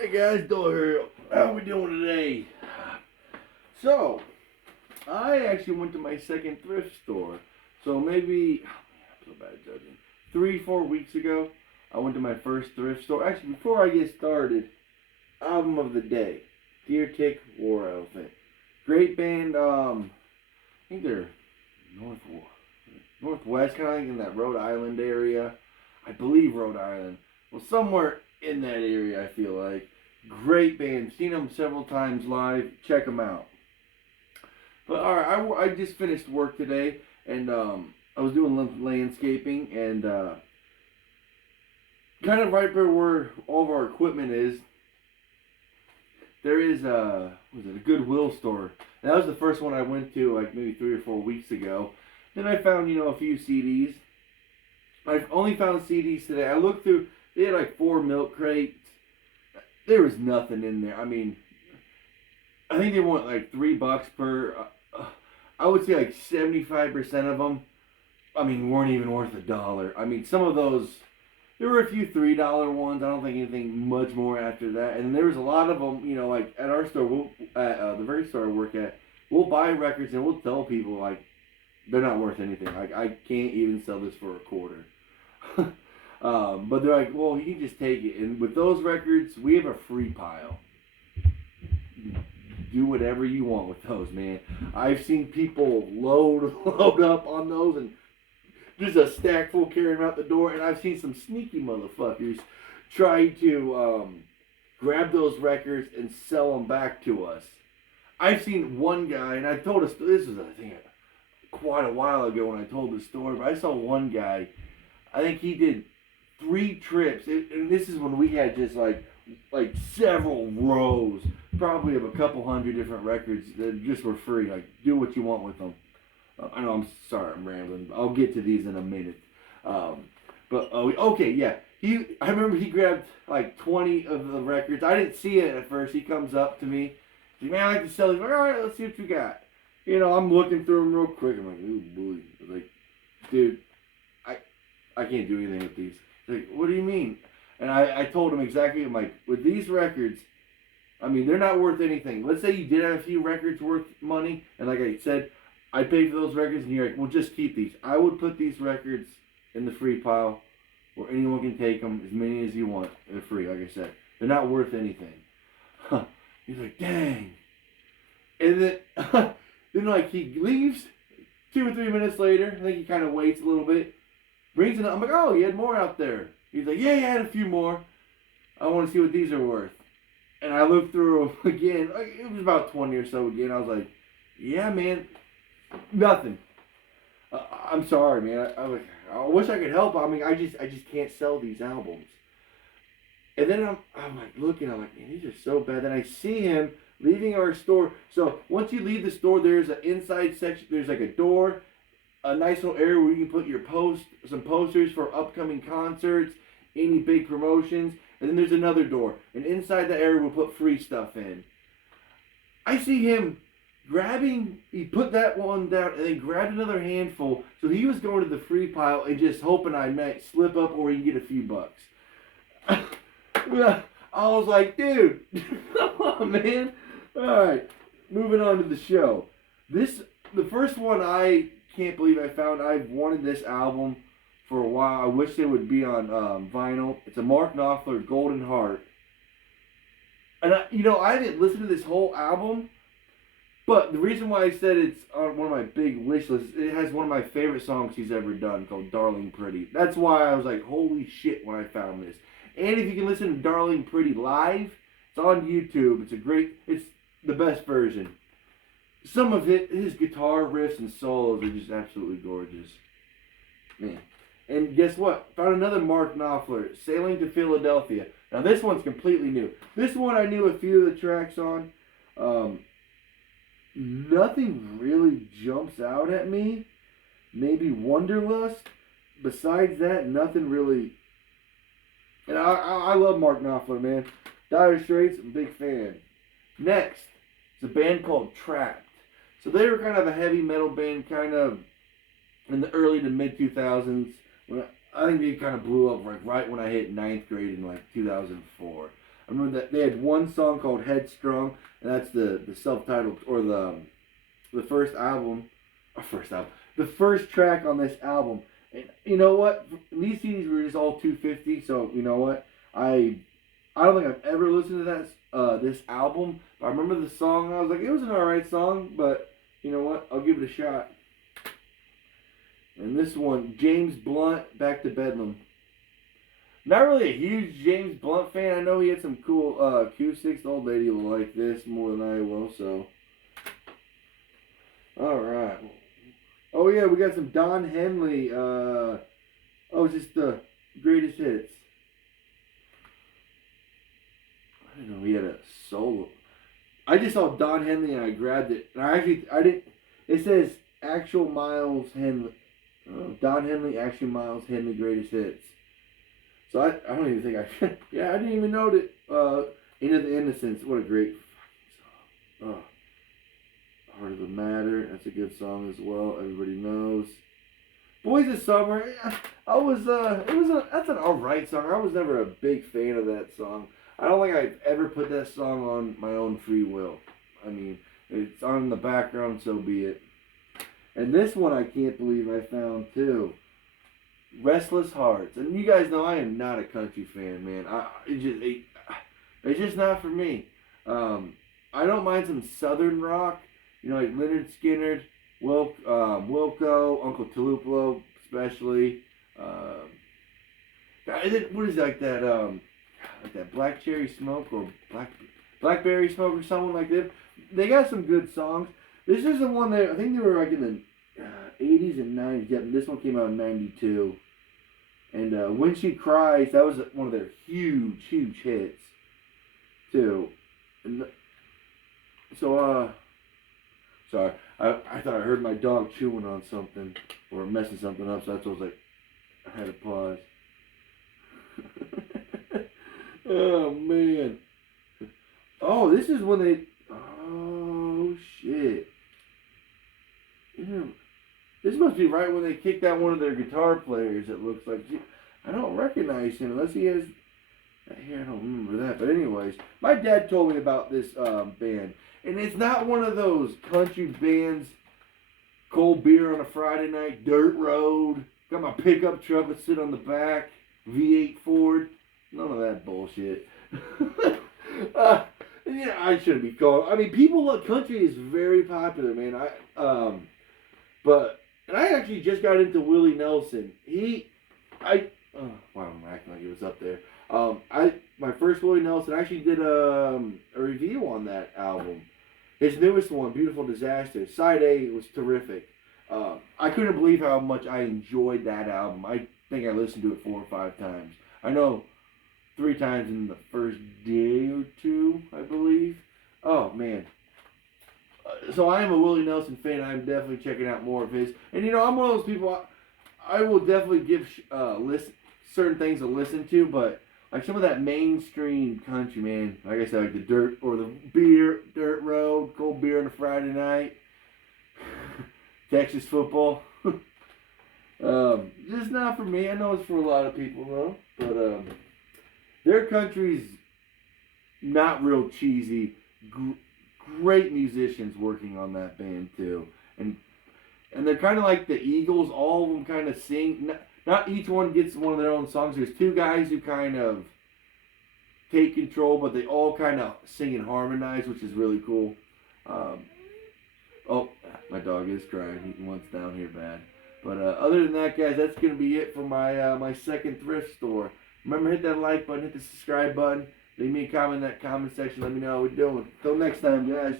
Hey guys, Doyle here. How we doing today? So, I actually went to my second thrift store. So maybe, I'm so bad at judging. 3, 4 weeks ago, I went to my first thrift store. Actually, before I get started, album of the day, Deer Tick War Elephant. Great band. I think they're northwest, kind of like in that Rhode Island area. I believe Rhode Island. Well, somewhere in that area, I feel like. Great band. Seen them several times live. Check them out. But alright, I just finished work today, and I was doing landscaping, and kind of right where all of our equipment is, there is a Goodwill store. And that was the first one I went to like maybe 3 or 4 weeks ago. Then I found a few CDs. I've only found CDs today. I looked through. They had like 4 milk crates. There was nothing in there. I mean, I think they want like $3 per. I would say like 75% of them, I mean, weren't even worth $1. I mean, some of those, there were a few $3 ones. I don't think anything much more after that. And there was a lot of them, like at our store, at the very store I work at, we'll buy records and we'll tell people like they're not worth anything. Like I can't even sell this for $0.25. But they're like, well, you can just take it. And with those records, we have a free pile. Do whatever you want with those, man. I've seen people load up on those and just a stack full carrying them out the door. And I've seen some sneaky motherfuckers try to grab those records and sell them back to us. I've seen one guy, and I told us, this was, I think, quite a while ago when I told this story, but I saw one guy, I think he did 3 trips, and this is when we had just like several rows, probably of a couple hundred different records that just were free. Like, do what you want with them. I know, I'm sorry, I'm rambling. I'll get to these in a minute. Okay, yeah. I remember he grabbed like 20 of the records. I didn't see it at first. He comes up to me. He's like, man, I like to sell these. Like, all right, let's see what you got. I'm looking through them real quick. I'm like, ooh, boy. I was like, dude, I can't do anything with these. He's like, what do you mean? And I told him exactly, I'm like, with these records, I mean, they're not worth anything. Let's say you did have a few records worth money, and like I said, I paid for those records, and you're like, well, just keep these. I would put these records in the free pile where anyone can take them, as many as you want. They're free, like I said. They're not worth anything. He's like, dang. And then, then like, he leaves 2 or 3 minutes later. I think he kind of waits a little bit. Brings it up. I'm like, oh, you had more out there. He's like, yeah, I had a few more. I want to see what these are worth. And I looked through them again. It was about 20 or so again. I was like, yeah, man, nothing. I'm sorry, man. I wish I could help. I mean, I just can't sell these albums. And then I'm like looking. I'm like, man, these are so bad. Then I see him leaving our store. So once you leave the store, there's an inside section. There's like a door, a nice little area where you can put your some posters for upcoming concerts, any big promotions. And then there's another door. And inside that area, we'll put free stuff in. I see him he put that one down and then grabbed another handful. So he was going to the free pile and just hoping I might slip up or he can get a few bucks. I was like, dude, come on, man. All right, moving on to the show. The first one I can't believe I found. I've wanted this album for a while. I wish it would be on vinyl. It's a Mark Knopfler, Golden Heart. And I didn't listen to this whole album, but the reason why I said it's on one of my big wish lists, it has one of my favorite songs he's ever done called Darling Pretty. That's why I was like, holy shit, when I found this. And if you can listen to Darling Pretty live, it's on YouTube. It's the best version. Some of his guitar riffs and solos are just absolutely gorgeous. Man. And guess what? Found another Mark Knopfler, Sailing to Philadelphia. Now this one's completely new. This one I knew a few of the tracks on. Nothing really jumps out at me. Maybe Wanderlust. Besides that, nothing really. And I love Mark Knopfler, man. Dire Straits, I'm a big fan. Next, it's a band called Trapped. So they were kind of a heavy metal band, kind of in the early to mid 2000s. I think they kind of blew up right when I hit ninth grade in like 2004. I remember that they had one song called Headstrong, and that's the self-titled, or the first album, the first track on this album. And you know what? These CDs were just all 250, so you know what? I don't think I've ever listened to this album. But I remember the song. I was like, it was an alright song, but you know what? I'll give it a shot. And this one, James Blunt, Back to Bedlam. Not really a huge James Blunt fan. I know he had some cool acoustics. The old lady will like this more than I will, so. Alright. Oh yeah, we got some Don Henley. Just the greatest hits. I didn't know he had a solo. I just saw Don Henley and I grabbed it. And I didn't. It says actual Miles Henley. Don Henley, actual Miles Henley greatest hits. So I don't even think I. Yeah, I didn't even know that. Into the Innocence. What a great fucking song. Heart of the Matter. That's a good song as well. Everybody knows. Boys of Summer. That's an alright song. I was never a big fan of that song. I don't think I've ever put that song on my own free will. I mean, it's on in the background, so be it. And this one I can't believe I found too. Restless Hearts. And you guys know I am not a country fan, man. It's just not for me. I don't mind some southern rock. You know, like Leonard Skinner, Wilco, Uncle Tupelo, especially. What is like that Black Cherry Smoke or Blackberry Smoke or something like that. They got some good songs. This is the one that I think they were like in the 80s and 90s. Yeah, this one came out in 92. And When She Cries, that was one of their huge hits too. And so sorry, I thought I heard my dog chewing on something or messing something up, so that's what I was like, I had to pause. Oh man. Oh, this is when they. Oh shit. Yeah. This must be right when they kicked out one of their guitar players. It looks like. I don't recognize him unless he has. Here, I don't remember that. But anyways, my dad told me about this band, and it's not one of those country bands. Cold beer on a Friday night, dirt road. Got my pickup truck that sit on the back. V8 Ford. None of that bullshit. Yeah, I shouldn't be called. I mean, people love country is very popular, man. And I actually just got into Willie Nelson. Wow, I'm acting like it was up there. My first Willie Nelson, I actually did a review on that album. His newest one, Beautiful Disaster. Side A was terrific. I couldn't believe how much I enjoyed that album. I think I listened to it 4 or 5 times. I know 3 times in the first day or 2, I believe. Oh, man. So I am a Willie Nelson fan. I'm definitely checking out more of his. And, you know, I'm one of those people, I will definitely give certain things to listen to, but like some of that mainstream country, man, like I said, like the dirt road, cold beer on a Friday night, Texas football. Just not for me. I know it's for a lot of people, though. But their country's not real cheesy. Great musicians working on that band too, and they're kind of like the Eagles. All of them kind of sing. Not each one gets one of their own songs. There's 2 guys who kind of take control, but they all kind of sing and harmonize, which is really cool. Oh, my dog is crying. He wants down here bad. But other than that, guys, that's going to be it for my second thrift store. Remember, hit that like button, hit the subscribe button. Leave me a comment in that comment section. Let me know how we're doing. Until next time, guys.